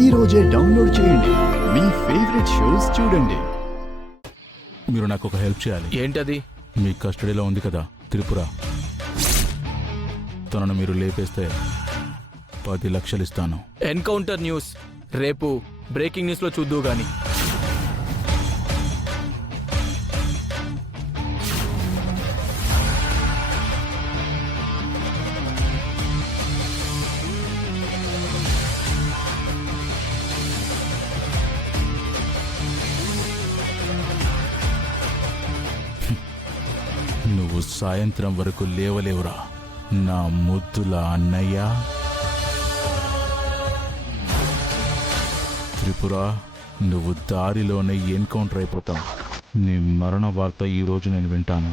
ఈ రోజే డౌన్లోడ్ చేయండి. మీ ఫేవరెట్ షోస్ చూడండి. మీరు నాకు ఒక హెల్ప్ చేయాలి. ఏంటది? మీ కస్టడీలో ఉంది కదా త్రిపుర, తనను మీరు లేపేస్తే 10 లక్షలు ఇస్తాను. ఎన్కౌంటర్ న్యూస్ రేపు బ్రేకింగ్ న్యూస్లో చూద్దు గాని. నువ్వు సాయంత్రం వరకు లేవలేవురా నా ముద్దుల అన్నయ్య. త్రిపుర, నువ్వు దారిలోనే ఎన్కౌంటర్ అయిపోతావు. నీ మరణ వార్త ఈరోజు నేను వింటాను.